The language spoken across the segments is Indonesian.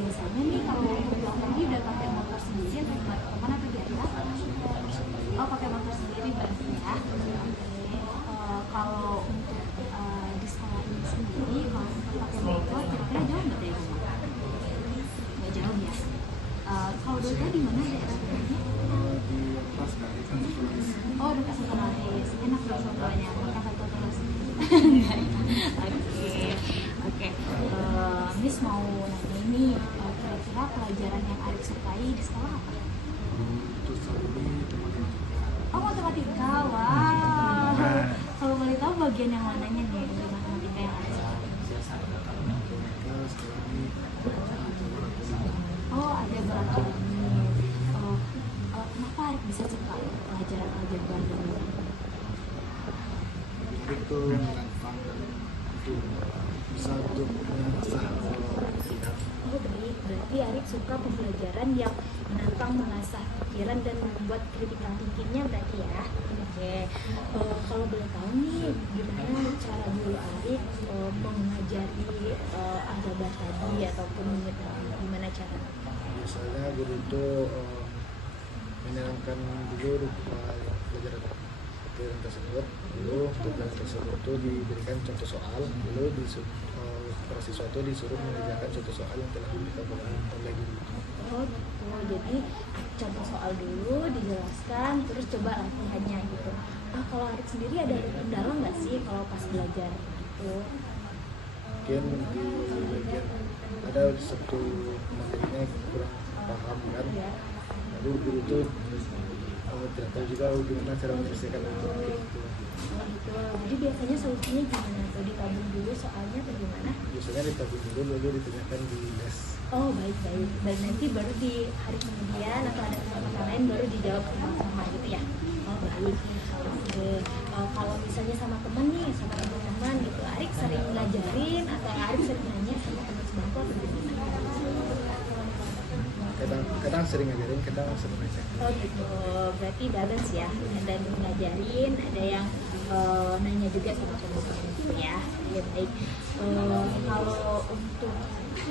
biasanya nih kalau untuk pulang pergi udah pakai motor sendiri atau kemana atau biasa? Oh, pakai motor sendiri berarti ya. Kalau untuk di sekolah ini sendiri, kalau untuk pakai motor kira-kira jauh nggak dari rumah? Nggak jauh ya. Kalau boleh tahu di mana daerah rumahnya? Di pas dari kan Sulawes. Oh, dekat Sulawes. Enak dong sotonya. Makan satu terus. Oke. Miss mau nanya ini, kira-kira pelajaran yang Arik sukai di sekolah apa? Terus saat ini matematika. Oh, matematika. Wow. Kalau boleh tahu bagian yang mananya nih dari matematika yang Arik sukai? Matematika sekarang ini Oh, ada berapa unit. Kenapa Arik bisa suka pelajaran aljabar dan itu menantang dan itu bisa untuk mengasah pikiran. Oh baik, berarti Arik suka pembelajaran yang menantang, mengasah pikiran dan membuat critical thinking-nya berarti ya. Oke, kalau boleh tahu nih, gimana cara dulu Arik mengajari aljabar tadi ataupun unit tadi, gimana cara? Biasanya guru itu menyenangkan dulu pelajaran tersebut. Dulu untuk pelajaran tersebut itu diberikan contoh soal. Dulu para siswa itu disuruh mengerjakan contoh soal yang telah diberikan oleh guru. Oh gitu, jadi contoh soal dulu dijelaskan, terus coba latihannya gitu. Kalau Arik sendiri ada kendala nggak sih kalau pas belajar itu? Mungkin di bagian ada satu materinya kurang paham kan, lalu guru itu tidak tahu juga gimana cara menyelesaikan itu. Oh gitu, jadi biasanya solusinya gimana? Atau ditabung dulu soalnya atau gimana? Biasanya ditabung dulu lalu ditanyakan di les. Oh baik-baik, dan nanti baru di hari kemudian atau ada kesempatan lain baru dijawab sama-sama gitu ya? Oh baik. Oke. Kalau misalnya sama teman nih, sama teman-teman gitu, Arik sering ngajarin atau Arik sering nanya sama teman sebangku atau gimana? Kadang sering ngajarin, kadang sering ngecek. Oh gitu, berarti balance ya, ada yang ngajarin, ada yang nanya juga sama teman-teman gitu ya. Ya baik. Kalau untuk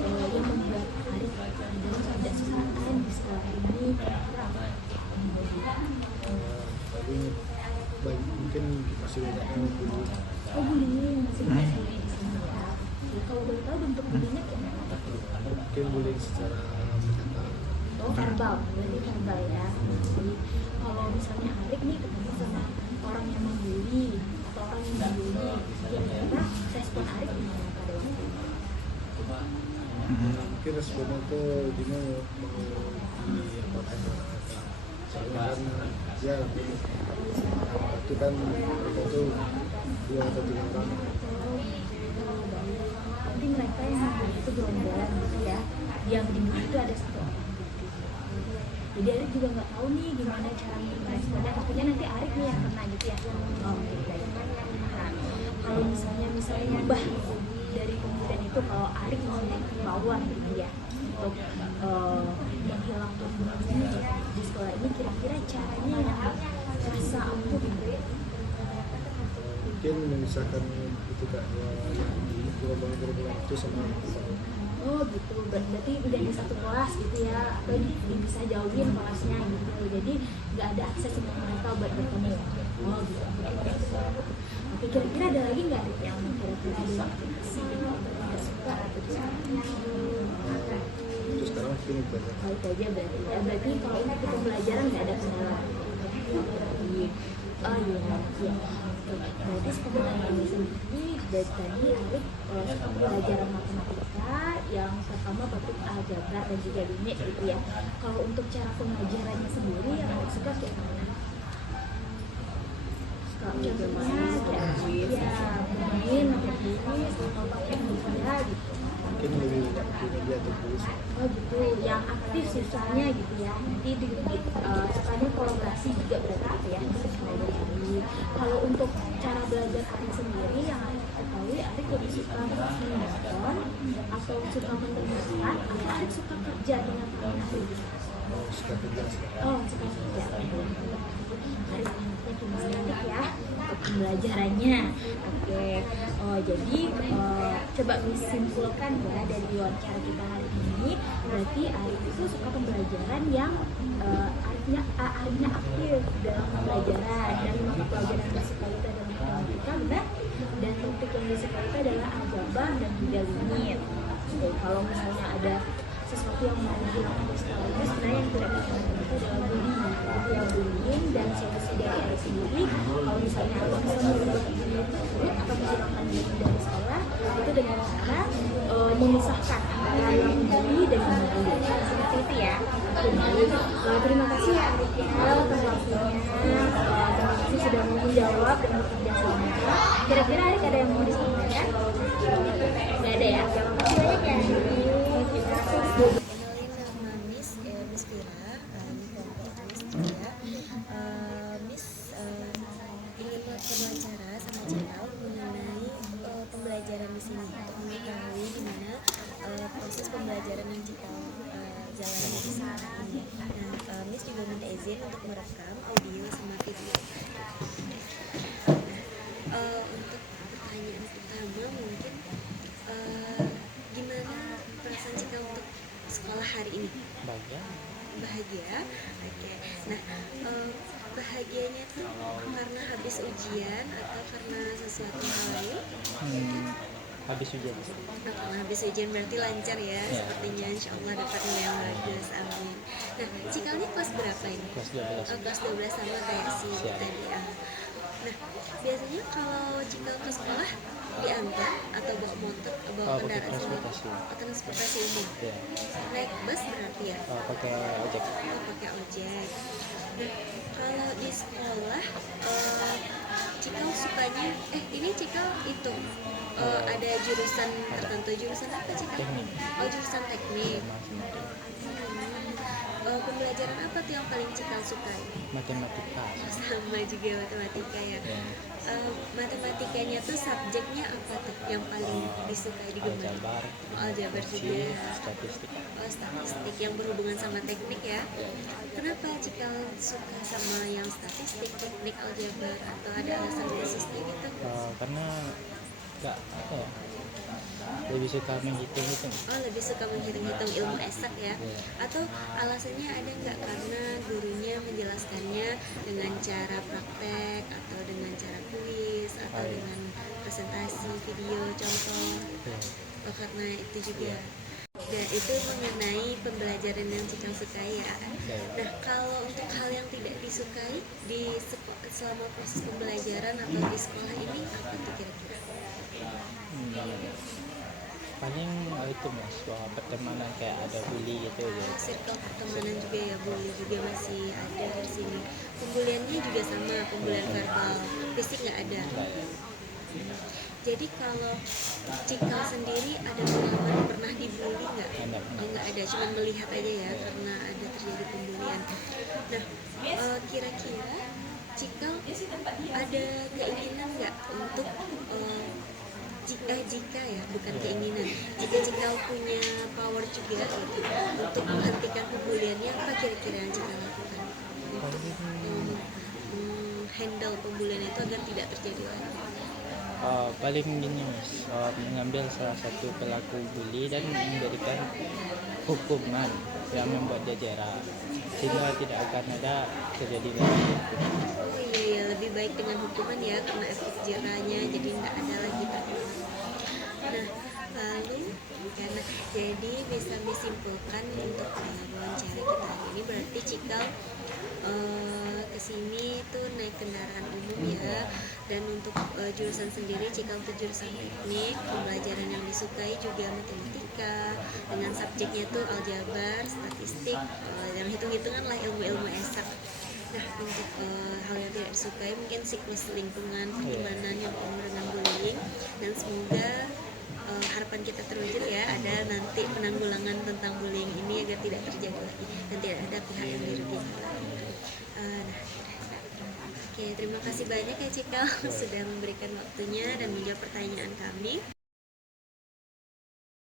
yang membuat Arik dalam tidak sukaan di sekolah ini apa? Tadi mungkin masih banyak yang dulu. Oh bullying, masih banyak bullying di sini ya. Kalau boleh tahu bentuk bullyingnya gimana? Mungkin bullying secara berkata. Oh verbal, berarti verbal ya. Jadi kalau misalnya Arik nih ketemu sama orang yang membuli atau orang yang membuli, kira-kira respon Arik gimana pada waktu itu? Mungkin responnya itu dia mau diapakan soalnya kan ya itu kan mereka itu 2 atau 3 orang. Jadi mereka yang membuli itu gerombolan gitu ya, yang dibully itu ada 1 orang. Jadi Arik juga nggak tahu nih gimana cara meresponnya, takutnya nanti Arik nih yang kena gitu ya. Oh baik. Nah, kalau misalnya ubah dari kemudian itu, kalau Arik mau bawa gitu ya untuk menghilangkan bullying di sekolah ini, kira-kira caranya yang rasa ampuh gitu ya? Mungkin memisahkan itu kak yang di gerombolan itu sama Oh gitu, berarti udah di satu kelas gitu ya, atau bisa jauhin kelasnya gitu, jadi nggak ada akses untuk mereka buat bertemu. Oh gitu. Oke, kira-kira ada lagi nggak Rik yang kira-kira dimotivasi nggak suka atau disuka? itu sekarang mungkin itu aja. Oh itu aja berarti ya, berarti kalau untuk pembelajaran nggak ada kendala. Oh iya, iya. Berarti sebenarnya sendiri dari tadi Arik suka pelajaran matematika yang pertama topik aljabar dan juga limit gitu ya. Kalau untuk cara pengajarannya sendiri yang Arik suka kayak mana? Contohnya kayak ya bermain pakai tulis atau pakai media gitu. Mungkin lebih banyak di media atau tulis. Oh gitu, yang aktif siswanya gitu ya. Nanti sukanya kolaborasi juga berarti ya. Kalau untuk cara belajar Arik sendiri yang Arik ketahui, Arik lebih suka menonton atau suka mendengarkan, atau Arik suka kerja dengan tangan Arik? Suka kerja sih. Oh suka kerja. Arik anaknya kinestetik ya untuk pembelajarannya. Oke. Jadi coba disimpulkan ya dari wawancara kita hari ini berarti Arif itu suka pembelajaran yang Arifnya aktif dalam pembelajaran. Dari mata pelajaran yang disukai itu adalah matematika, benar? Dan topik yang disukai itu adalah aljabar dan juga limit. Kalau misalnya ada sesuatu yang mau dihilangkan dari sekolah itu, sebenarnya yang tidak dihilangkan itu adalah bullying. Itu yang bullying, dan solusi dari Arif sendiri, kalau misalnya Arif bisa merubah bullying tersebut atau menghilangkan bullying dari sekolah, itu dengan cara memisahkan antara yang membuli dan yang membuli. Seperti itu ya. Terima kasih ya Arif ya atas waktunya. Terima kasih sudah mau menjawab dan bekerja sama. Kira-kira Arif ada yang mau disampaikan? Nggak ada ya? Terima kasih banyak ya. Kenalin nama Miss Miss Vira, Miss ingin berwawancara sama Cikal mengenai pembelajaran di sini untuk mengetahui gimana proses pembelajaran yang Cikal jalani di sekolah ini. Nah, Miss juga minta izin untuk merekam audio sama video. Untuk pertanyaan pertama mungkin gimana perasaan Cikal untuk sekolah hari ini? Bahagia. Oke. Nah, bahagianya tuh karena habis ujian atau karena sesuatu hal lain? Habis ujian. Karena habis ujian berarti lancar ya, sepertinya insya Allah dapat nilai yang bagus, amin. Nah, Cikalnya kelas berapa ini? Kelas 12. Kelas 12 sama kayak si tadi ya. Nah, biasanya kalau Cikal ke sekolah diantar atau bawa motor, bawa kendaraan transportasi. Transportasi umum. Ya. Naik bus berarti ya? Pakai ojek. Pakai ojek. Nah, kalau di sekolah Cikal sukanya ini Cikal itu ada jurusan tertentu. Jurusan apa Cikal? Teknik. Oh, jurusan teknik. Pembelajaran apa tuh yang paling Cikal sukai? Matematika. Sama juga matematika ya. Matematikanya tuh subjeknya apa tuh yang paling disukai digemari? Aljabar. Aljabar juga. Statistik. Statistik yang berhubungan sama teknik ya. Kenapa Cikal suka sama yang statistik, teknik, aljabar, atau ada alasan khususnya gitu? Karena nggak apa ya, lebih suka menghitung-hitung. Oh, lebih suka menghitung-hitung ilmu esak ya? Atau alasannya ada nggak karena gurunya menjelaskannya dengan cara praktek atau dengan cara kuis atau dengan presentasi video contoh? Oh, karena itu juga. Dan itu mengenai pembelajaran yang Cikal sukai ya. Nah, kalau untuk hal yang tidak disukai selama proses pembelajaran atau di sekolah ini apa tuh kira-kira? Paling itu mas, pertemanan kayak ada bully gitu ya. Circle pertemanan juga ya, bully juga masih ada di sini. Pembuliannya juga sama, pembulian verbal, fisik nggak ada. Jadi kalau Cikal sendiri ada pengalaman pernah dibully nggak? Nggak ada, cuma melihat aja ya karena ada terjadi pembulian. Nah, kira-kira Cikal ada keinginan nggak untuk jika ya, bukan keinginan, jika Cikal punya power juga gitu untuk menghentikan pembuliannya, apa kira-kira yang Cikal lakukan untuk handle pembulian itu agar tidak terjadi lagi? Paling gini mas, mengambil salah satu pelaku bully dan memberikan hukuman yang membuat dia jera sehingga tidak akan ada terjadi lagi. Oh iya, lebih baik dengan hukuman ya, karena efek jerahnya jadi nggak ada lagi terulang. Nah, lalu karena jadi bisa disimpulkan untuk wawancara kita hari ini berarti Cikal kesini tuh naik kendaraan umum ya, dan untuk jurusan sendiri Cikal tuh jurusan teknik, pembelajaran yang disukai juga matematika dengan subjeknya tuh aljabar, statistik, dan hitung-hitungan lah, ilmu-ilmu esak. Nah, untuk hal yang tidak disukai mungkin siklus lingkungan, pertemanan yang penuh dengan bullying, dan semoga harapan kita terwujud ya, ada nanti penanggulangan tentang bullying ini agar tidak terjadi lagi dan tidak ada pihak yang dirugikan lagi. Oke, terima kasih banyak ya Cikal sudah memberikan waktunya dan menjawab pertanyaan kami.